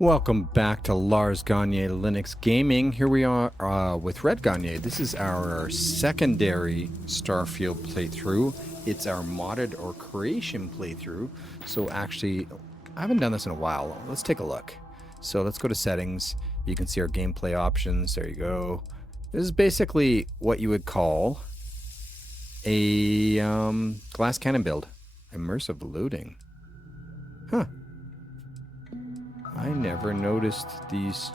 Welcome back to Lars Gagner Linux Gaming. Here we are with Red Gagner. This is our secondary Starfield playthrough. It's our modded or creation playthrough. So actually, I haven't done this in a while. Let's take a look. So let's go to settings. You can see our gameplay options. There you go. This is basically what you would call a glass cannon build. Immersive looting. Huh. I never noticed these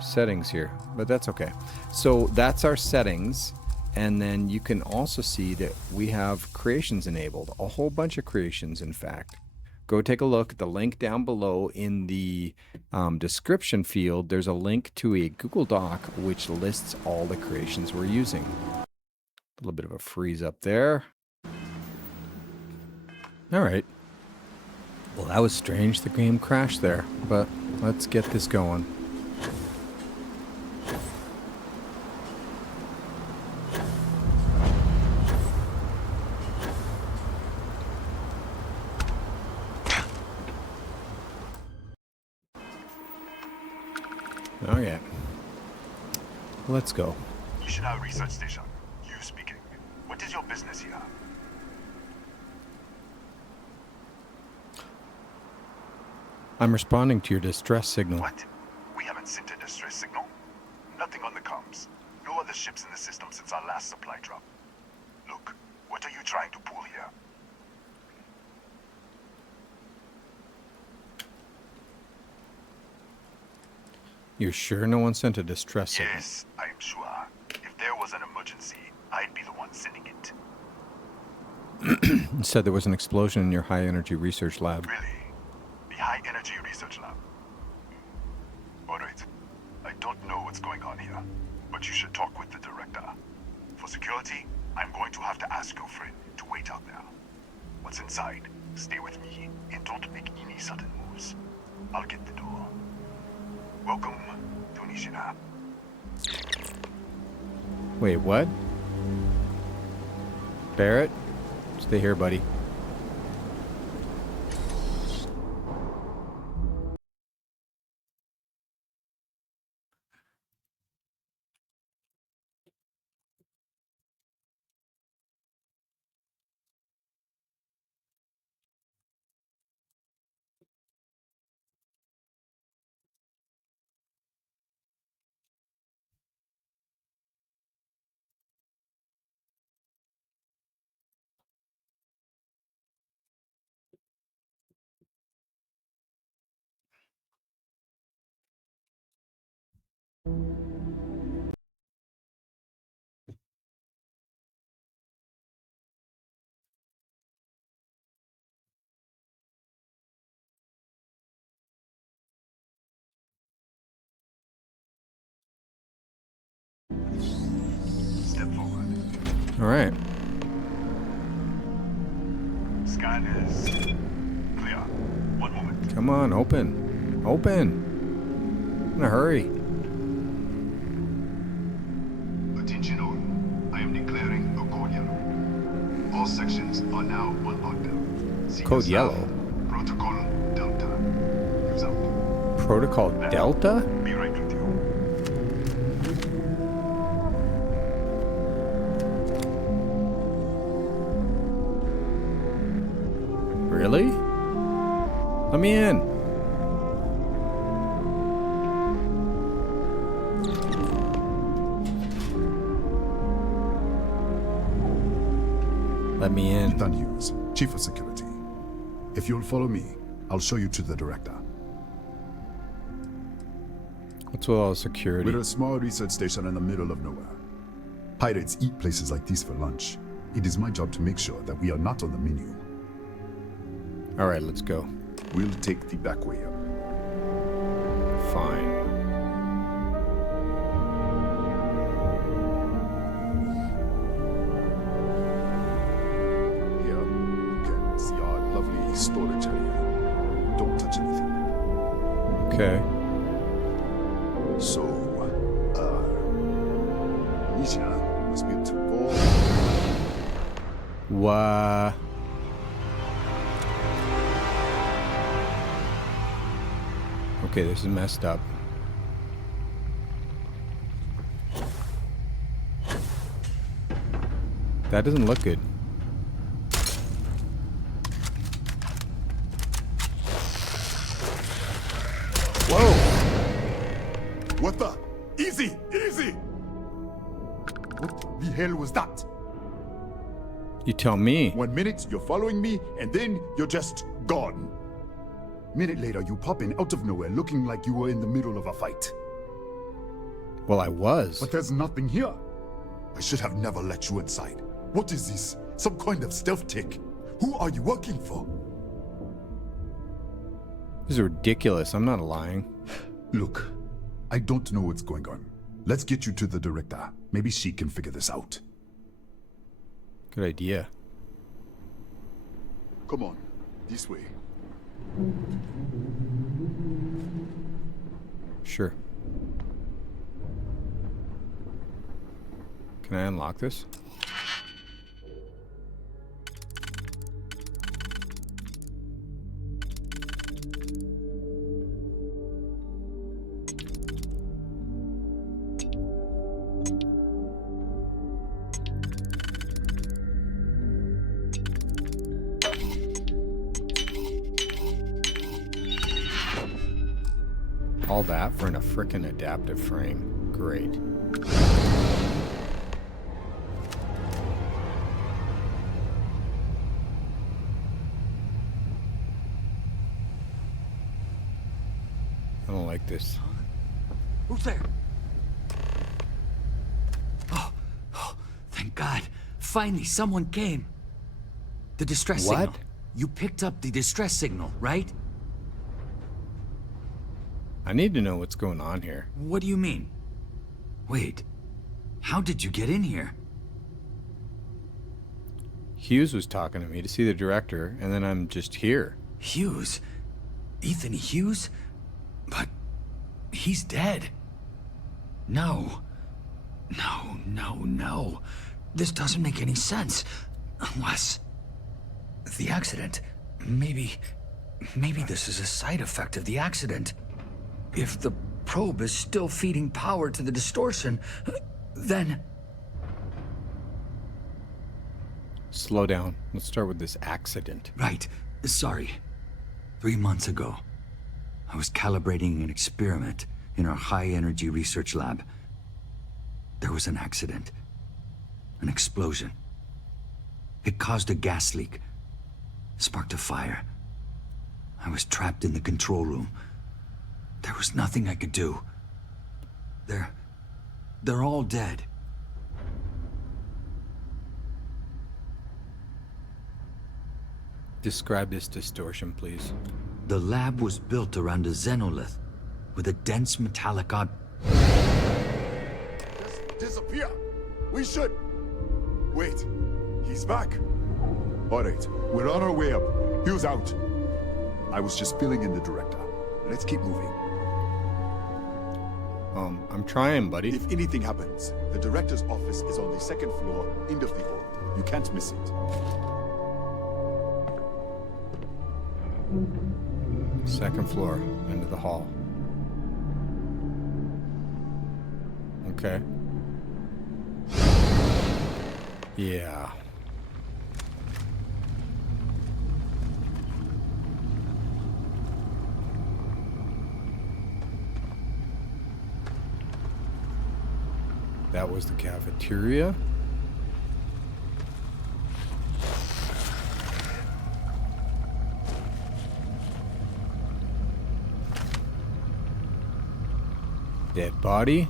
settings here, but that's okay. So that's our settings, and then you can also see that we have creations enabled, a whole bunch of creations, in fact. Go take a look at the link down below in the description field. There's a link to a Google Doc which lists all the creations we're using. A little bit of a freeze up there. All right. Well, that was strange. The game crashed there, but let's get this going. Okay. Let's go. United Research Station. You speaking. What is your business here? I'm responding to your distress signal. What? We haven't sent a distress signal? Nothing on the comms. No other ships in the system since our last supply drop. Look, what are you trying to pull here? You're sure no one sent a distress signal? Yes, I'm sure. If there was an emergency, I'd be the one sending it. You said there was an explosion in your high energy research lab. Really? The High Energy Research Lab? Alright. I don't know what's going on here, but you should talk with the director. For security, I'm going to have to ask your friend to wait out there. Once inside, stay with me and don't make any sudden moves. I'll get the door. Welcome to Nishina. Wait, what? Barrett? Stay here, buddy. Step forward. All right. Scan is clear. One moment. Come on, open. Open. In a hurry. Attention all. I am declaring a code yellow. All sections are now on lockdown. Secret Code staff, yellow? Protocol Delta. Use out. Protocol Delta? Be right with you. Really? Let me in. Let me in. Ethan Hughes, Chief of Security. If you'll follow me, I'll show you to the director. What's with all the security? We're a small research station in the middle of nowhere. Pirates eat places like these for lunch. It is my job to make sure that we are not on the menu. All right, let's go. We'll take the back way up. Fine. Here, you can see our lovely storage area. Don't touch anything. Okay. So, Nishina was built for... Okay, this is messed up. That doesn't look good. Whoa! What the? Easy! Easy! What the hell was that? You tell me. 1 minute, you're following me, and then you're just gone. Minute later, you pop in out of nowhere looking like you were in the middle of a fight. Well, I was. But there's nothing here. I should have never let you inside. What is this? Some kind of stealth tick? Who are you working for? This is ridiculous. I'm not lying. Look, I don't know what's going on. Let's get you to the director. Maybe she can figure this out. Good idea. Come on, this way. Sure. Can I unlock this? All that for a frickin' adaptive frame. Great. I don't like this. Who's there? Oh, thank God. Finally, someone came. The distress What? signal. You picked up the distress signal, right? I need to know what's going on here. What do you mean? Wait, how did you get in here? Hughes was talking to me to see the director, and then I'm just here. Hughes? Ethan Hughes? But he's dead. No. No. This doesn't make any sense. Unless... the accident. Maybe this is a side effect of the accident. If the probe is still feeding power to the distortion, then... Slow down. Let's start with this accident. Right. Sorry. 3 months ago, I was calibrating an experiment in our high-energy research lab. There was an accident. An explosion. It caused a gas leak. Sparked a fire. I was trapped in the control room. There was nothing I could do. They're all dead. Describe this distortion, please. The lab was built around a xenolith with a dense metallic Just disappear. We should. Wait, he's back. All right, we're on our way up. Hughes out. I was just filling in the director. Let's keep moving. I'm trying, buddy. If anything happens, the director's office is on the second floor, end of the hall. You can't miss it. Second floor, end of the hall. Okay. Yeah. That was the cafeteria. Dead body.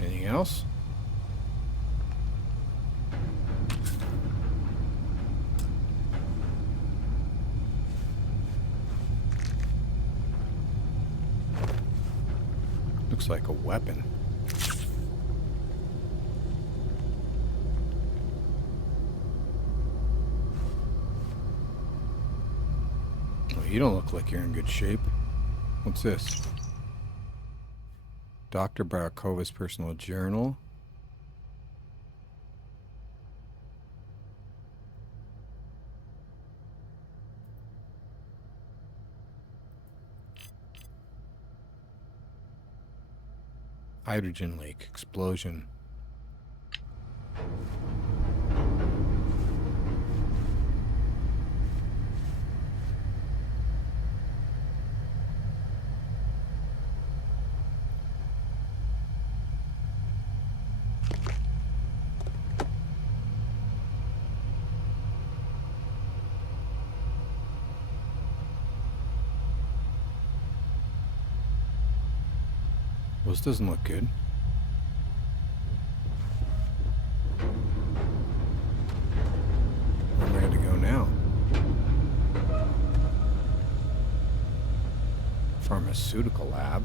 Anything else? Looks like a weapon. Well, you don't look like you're in good shape. What's this? Dr. Barakova's personal journal. Hydrogen leak explosion. Well, this doesn't look good. Where am I going to go now? Pharmaceutical lab.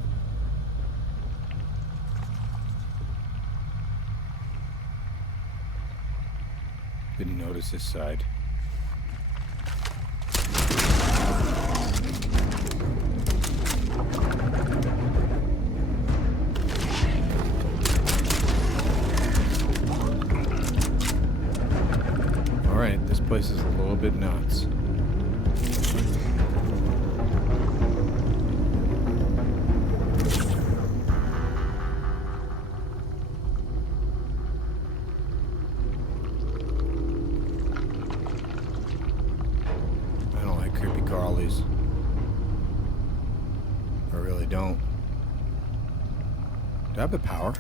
Didn't notice this side. Alright, this place is a little bit nuts. I don't like creepy crawlies. I really don't. Do I have the power?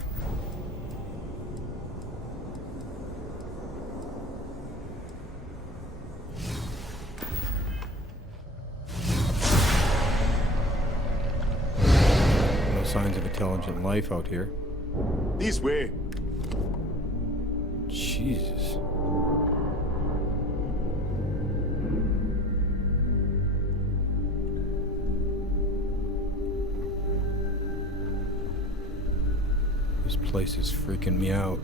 Signs of intelligent life out here. This way. Jesus. This place is freaking me out.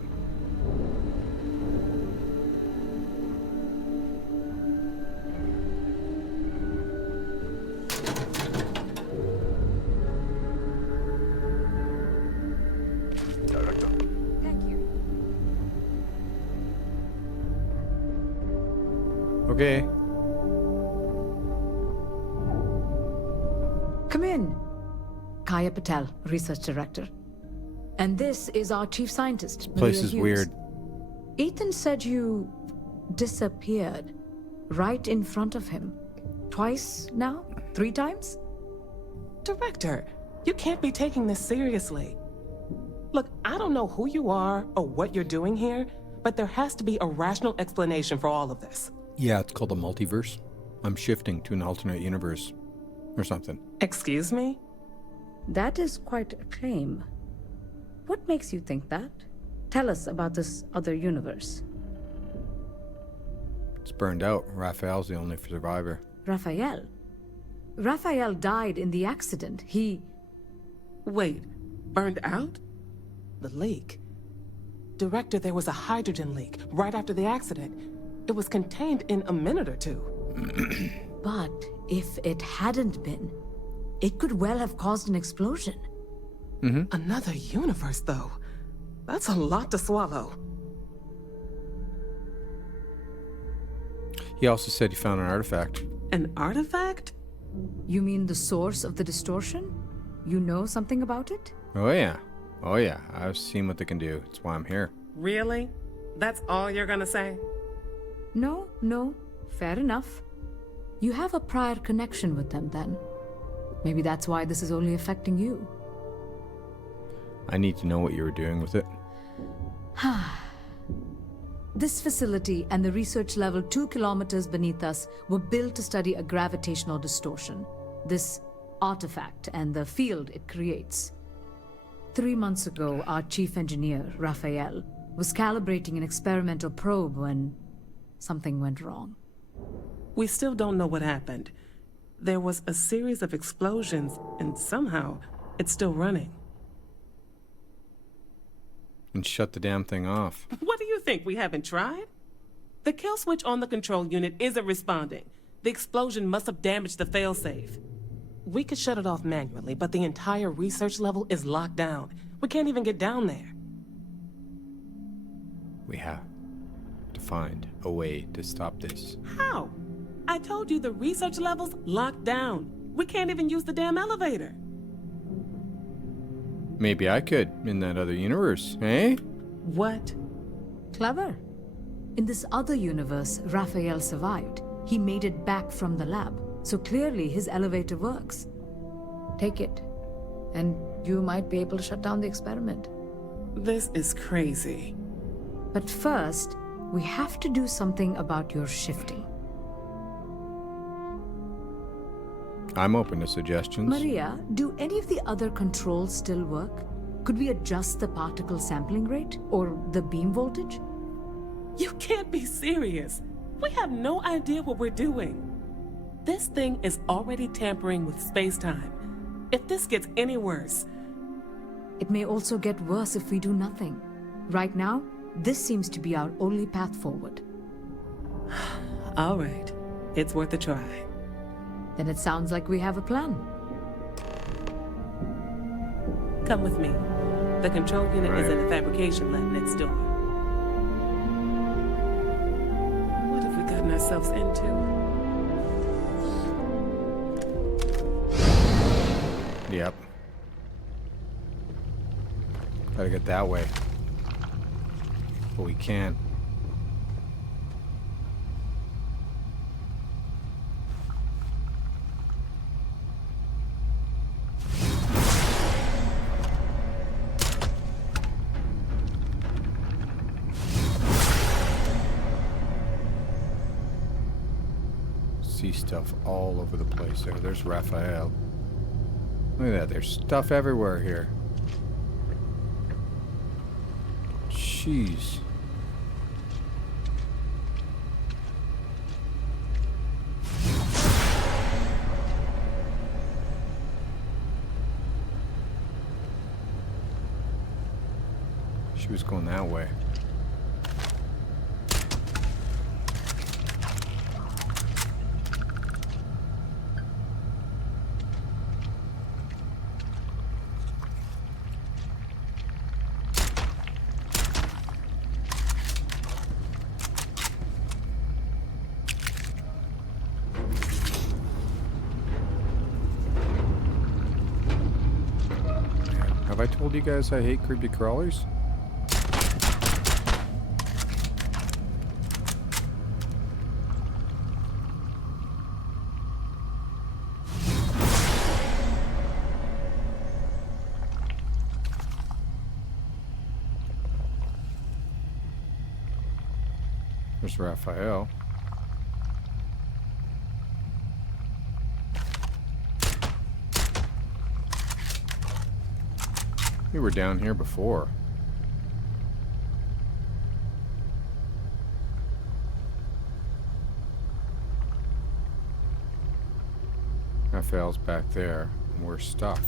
Director. Thank you. Okay. Come in. Kaya Patel, Research Director. And this is our Chief Scientist, Place Maria is Hughes. weird. Ethan said you disappeared right in front of him. Twice now? 3 times? Director, you can't be taking this seriously. Look, I don't know who you are or what you're doing here, but there has to be a rational explanation for all of this. Yeah, it's called a multiverse. I'm shifting to an alternate universe. Or something. Excuse me? That is quite a claim. What makes you think that? Tell us about this other universe. It's burned out. Raphael's the only survivor. Raphael? Raphael died in the accident. He... Wait, burned out? The leak. Director, there was a hydrogen leak right after the accident. It was contained in a minute or two. But if it hadn't been, it could well have caused an explosion. Another universe, though. That's a lot to swallow. He also said he found an artifact. An artifact? You mean the source of the distortion? You know something about it? Oh yeah. Oh yeah. I've seen what they can do. That's why I'm here. Really? That's all you're gonna say? No. Fair enough. You have a prior connection with them then. Maybe that's why this is only affecting you. I need to know what you were doing with it. This facility and the research level 2 kilometers beneath us were built to study a gravitational distortion, this artifact and the field it creates. 3 months ago, our chief engineer, Raphael, was calibrating an experimental probe when something went wrong. We still don't know what happened. There was a series of explosions, and somehow it's still running. And shut the damn thing off. What do you think, we haven't tried? The kill switch on the control unit isn't responding. The explosion must have damaged the failsafe. We could shut it off manually, but the entire research level is locked down. We can't even get down there. We have to find a way to stop this. How? I told you the research level's locked down. We can't even use the damn elevator. Maybe I could in that other universe, eh? What? Clever. In this other universe, Raphael survived. He made it back from the lab, so clearly his elevator works. Take it, and you might be able to shut down the experiment. This is crazy. But first, we have to do something about your shifting. I'm open to suggestions. Maria, do any of the other controls still work? Could we adjust the particle sampling rate or the beam voltage? You can't be serious. We have no idea what we're doing. This thing is already tampering with space-time. If this gets any worse... It may also get worse if we do nothing. Right now, this seems to be our only path forward. All right. It's worth a try. Then it sounds like we have a plan. Come with me. The control unit is in the fabrication lab next door. What have we gotten ourselves into? Yep. Gotta get that way. But we can't. See stuff all over the place there. There's Raphael. Look at that. There's stuff everywhere here. Jeez. She was going that way. Have I told you guys I hate creepy crawlers? There's Raphael. We were down here before. Raphael's back there, and we're stuck.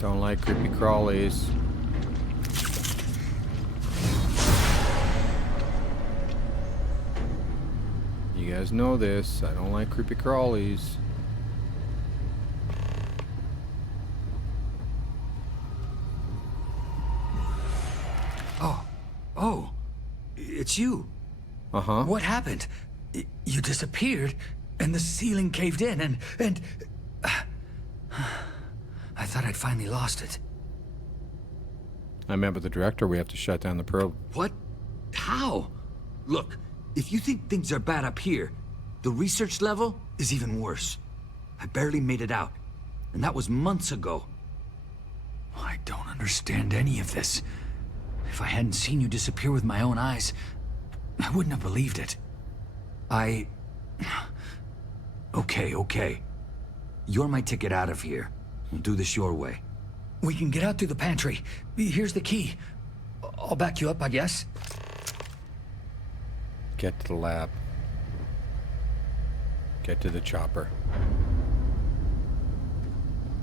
Don't like creepy crawlies. You guys know this. I don't like creepy crawlies. Oh, it's you. Uh-huh. What happened? You disappeared, and the ceiling caved in, and... I I thought I'd finally lost it. I met with the director. We have to shut down the probe. What? How? Look, if you think things are bad up here, the research level is even worse. I barely made it out, and that was months ago. I don't understand any of this. If I hadn't seen you disappear with my own eyes, I wouldn't have believed it. Okay. You're my ticket out of here. We'll do this your way. We can get out through the pantry. Here's the key. I'll back you up, I guess. Get to the lab. Get to the chopper.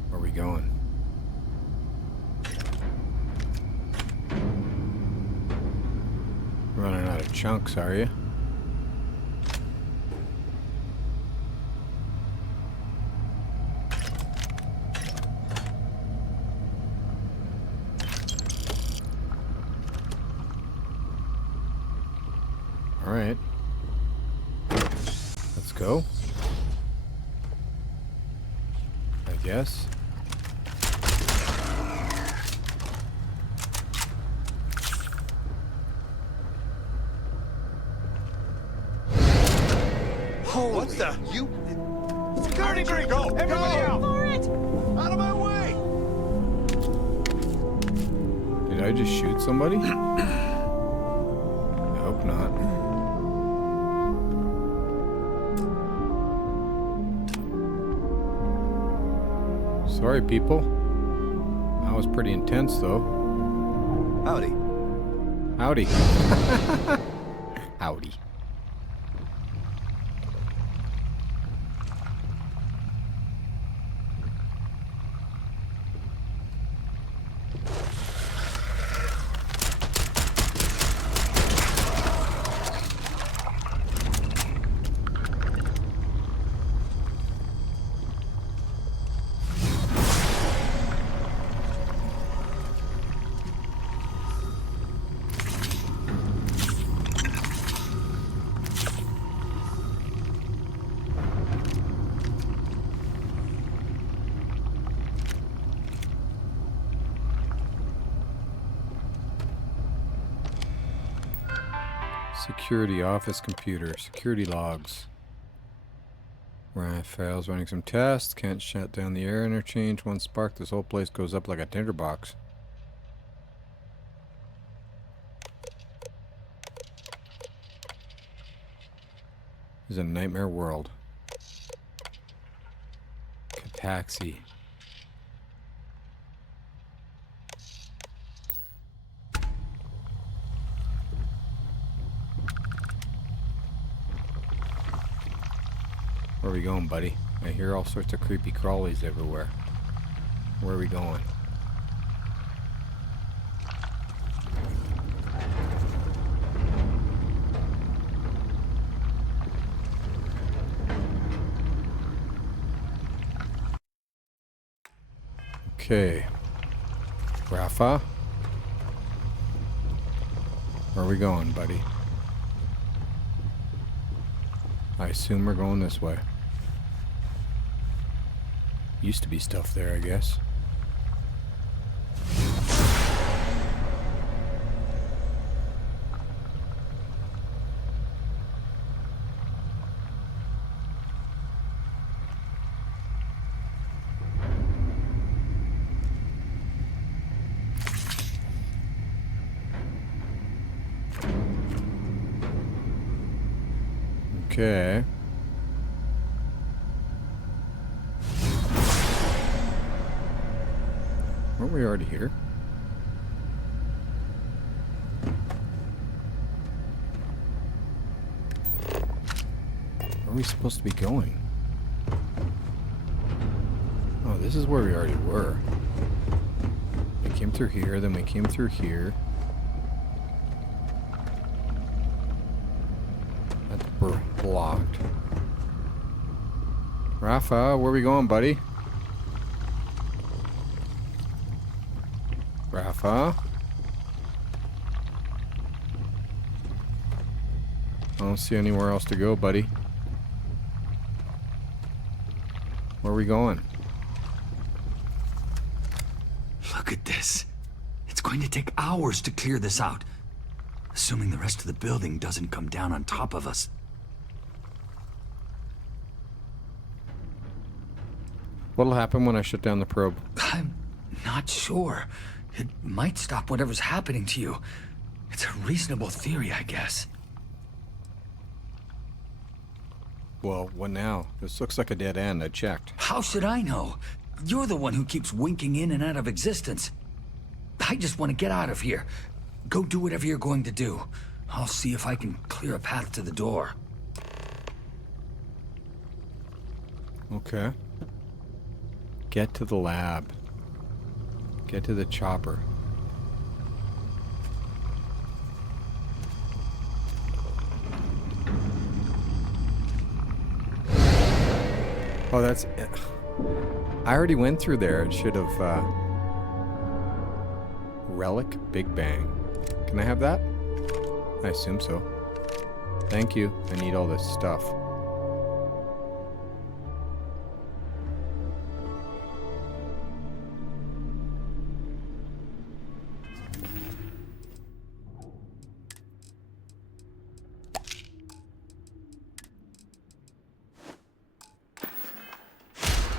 Where are we going? Running out of chunks, are you? All right. Let's go. I guess. What the? You... Security tree, go! Everybody out! For it! Out of my way! Did I just shoot somebody? I hope not. Sorry, people. That was pretty intense, though. Howdy. Howdy. Howdy. Security office computer. Security logs. Right, files running some tests. Can't shut down the air interchange. One spark, this whole place goes up like a tinderbox. This is a nightmare world. Taxi. Where are we going, buddy? I hear all sorts of creepy crawlies everywhere. Where are we going? Okay. Rafa? Where are we going, buddy? I assume we're going this way. Used to be stuff there, I guess. Okay. Weren't we already here? Where are we supposed to be going? Oh, this is where we already were. We came through here, then we came through here. That's blocked. Rafa, where are we going, buddy? Rafa? I don't see anywhere else to go, buddy. Where are we going? Look at this. It's going to take hours to clear this out. Assuming the rest of the building doesn't come down on top of us. What'll happen when I shut down the probe? I'm not sure. It might stop whatever's happening to you. It's a reasonable theory, I guess. Well, what now? This looks like a dead end. I checked. How should I know? You're the one who keeps winking in and out of existence. I just want to get out of here. Go do whatever you're going to do. I'll see if I can clear a path to the door. Okay. Get to the lab. Get to the chopper. Oh, that's... I already went through there. It should have... Relic Big Bang. Can I have that? I assume so. Thank you. I need all this stuff.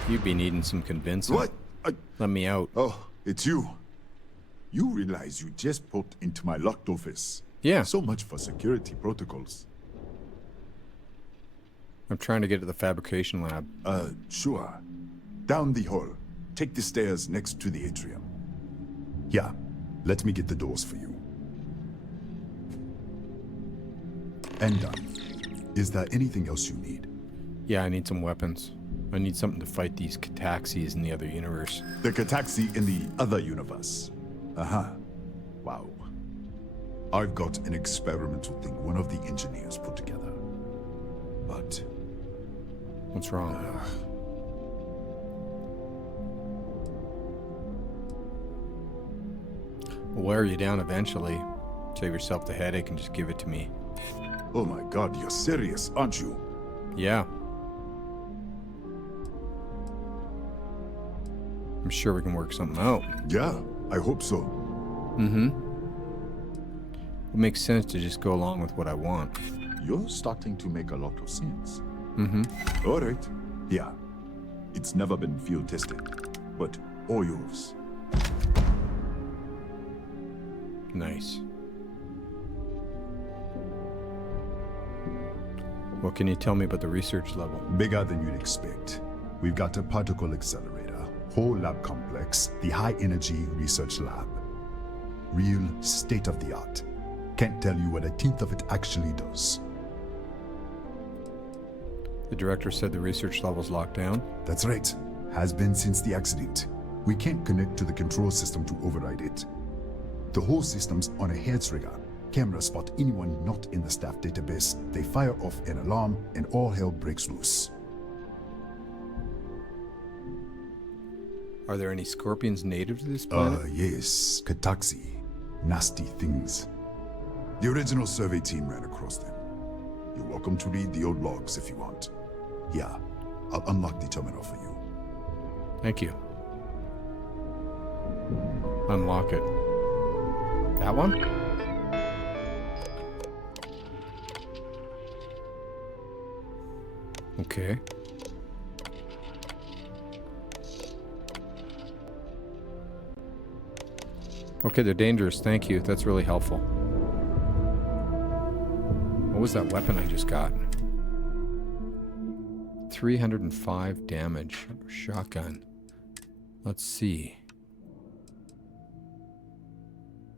You'd be needing some convincing. What? Let me out. Oh, it's you. You realize you just popped into my locked office. Yeah. So much for security protocols. I'm trying to get to the fabrication lab. Sure. Down the hall. Take the stairs next to the atrium. Yeah, let me get the doors for you. And done. Is there anything else you need? Yeah, I need some weapons. I need something to fight these Cataxis in the other universe. The Cataxi in the other universe. Uh-huh. Wow. I've got an experimental thing one of the engineers put together. But... What's wrong? We'll wear you down eventually. Save yourself the headache and just give it to me. Oh my god, you're serious, aren't you? Yeah. I'm sure we can work something out. Yeah, I hope so. Mm-hmm. It makes sense to just go along with what I want. You're starting to make a lot of sense. Mm-hmm. All right. Yeah. It's never been field tested, but all yours. Nice. What can you tell me about the research level? Bigger than you'd expect. We've got a particle accelerator, whole lab complex, the high energy research lab. Real state of the art. Can't tell you what a tenth of it actually does. The director said the research level's locked down. That's right. Has been since the accident. We can't connect to the control system to override it. The whole system's on a hair trigger. Cameras spot anyone not in the staff database. They fire off an alarm and all hell breaks loose. Are there any scorpions native to this planet? Yes. Cataxi. Nasty things. The original survey team ran across them. You're welcome to read the old logs if you want. Yeah, I'll unlock the terminal for you. Thank you. Unlock it. That one? Okay. Okay, they're dangerous. Thank you. That's really helpful. What was that weapon I just got? 305 damage. Shotgun. Let's see.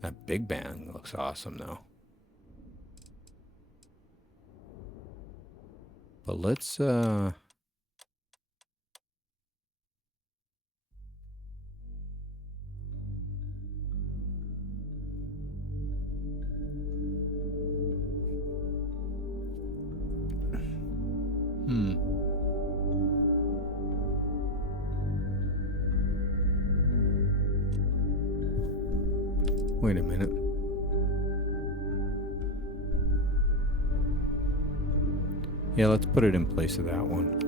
That Big Bang looks awesome, though. But let's, Wait a minute. Yeah, let's put it in place of that one.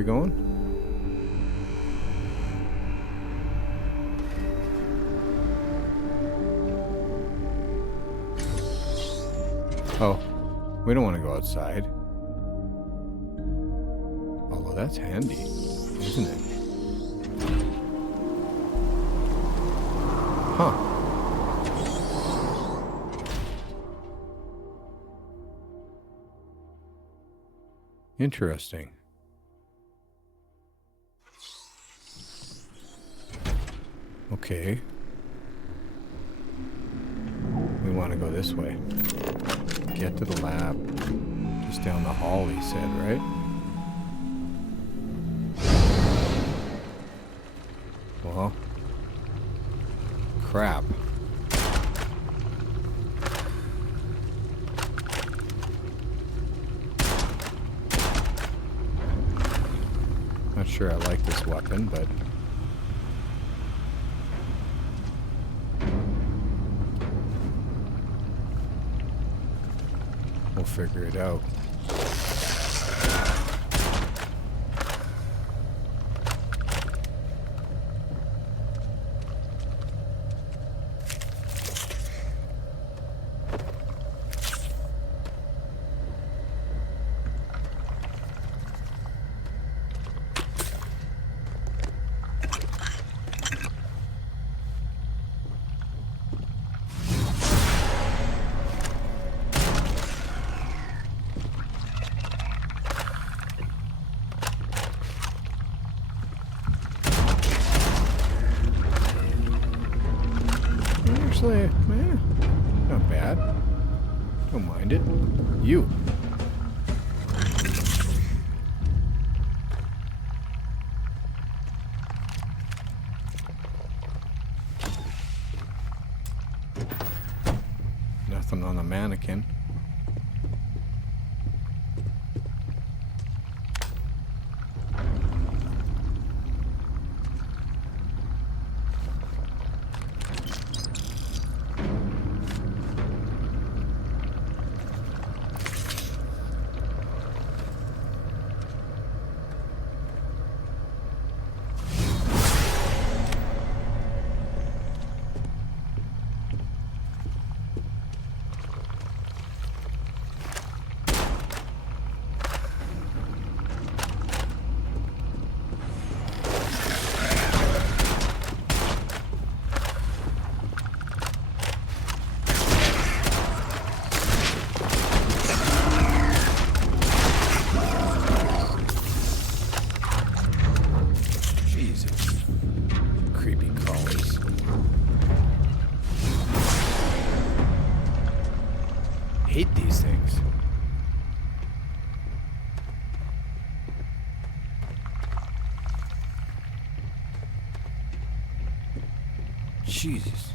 we going? Oh, we don't want to go outside. Although that's handy, isn't it? Huh. Interesting. Okay. We want to go this way. Get to the lab. Just down the hall, he said, right? Well. Crap. Not sure I like this weapon, but... we'll figure it out. Actually, not bad. Don't mind it. You. Nothing on the mannequin. Hate these things. Jesus.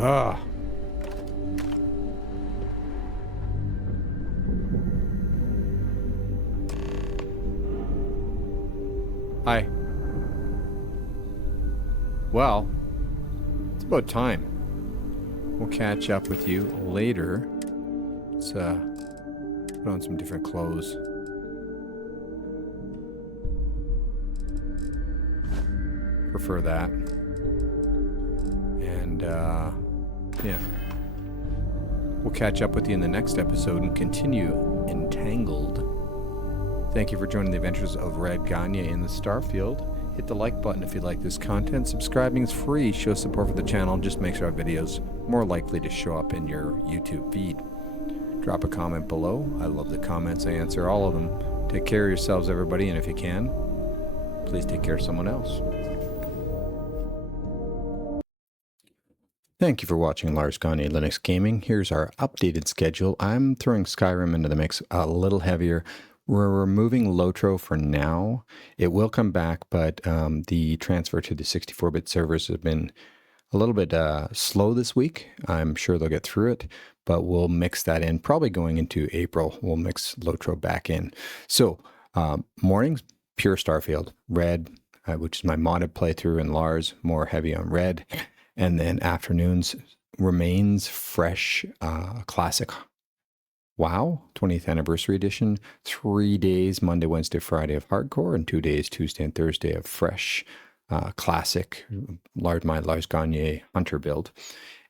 Ah. Hi. Well, it's about time. We'll catch up with you later. Let's put on some different clothes. Prefer that. And yeah. We'll catch up with you in the next episode and continue Entangled. Thank you for joining the adventures of Red Gagner in the Starfield. Hit the like button if you like this content. Subscribing is free. Show support for the channel. Just makes our videos more likely to show up in your YouTube feed. Drop a comment below. I love the comments. I answer all of them. Take care of yourselves, everybody, and if you can, please take care of someone else. Thank you for watching Lars Gagner Linux Gaming. Here's our updated schedule. I'm throwing Skyrim into the mix a little heavier. We're removing Lotro for now. It will come back, but the transfer to the 64-bit servers has been a little bit slow this week. I'm sure they'll get through it, but we'll mix that in. Probably going into April, we'll mix Lotro back in. So mornings, pure Starfield. Red, which is my modded playthrough, and Lars, more heavy on red. And then afternoons, remains fresh, classic. WoW 20th Anniversary Edition. 3 days, Monday, Wednesday, Friday of hardcore, and 2 days, Tuesday and Thursday of fresh, classic, Lars Gagner Hunter build.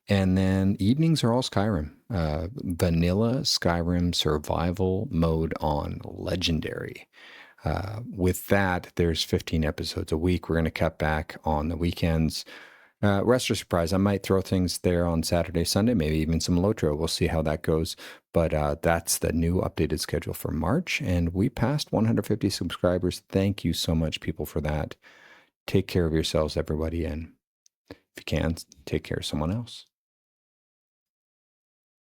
And then evenings are all Skyrim. Vanilla Skyrim survival mode on Legendary. With that, there's 15 episodes a week. We're going to cut back on the weekends. Rest of surprise, I might throw things there on Saturday, Sunday, maybe even some Lotro. We'll see how that goes. But that's the new updated schedule for March. And we passed 150 subscribers. Thank you so much, people, for that. Take care of yourselves, everybody. And if you can, take care of someone else.